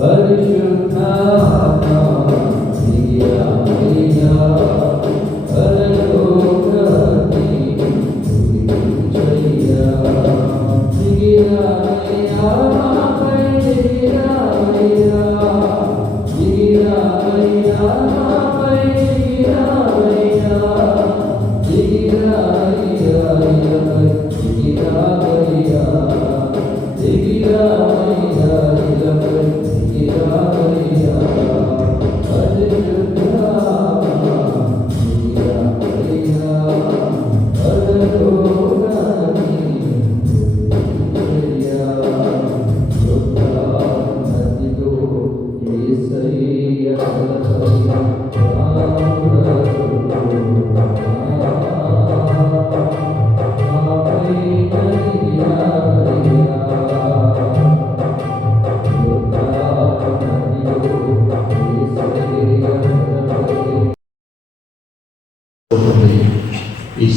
尔顺阿达，西阿弥达，尔多克提，西阿弥达，西阿弥达。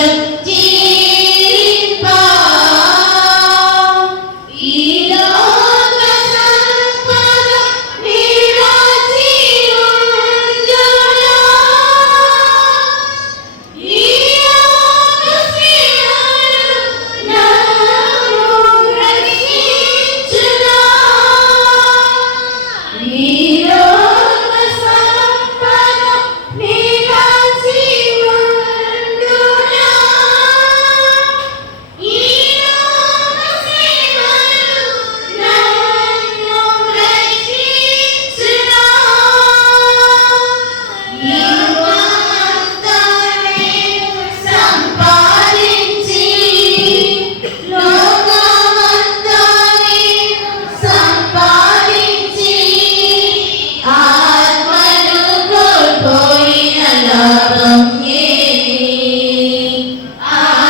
Amen. 아.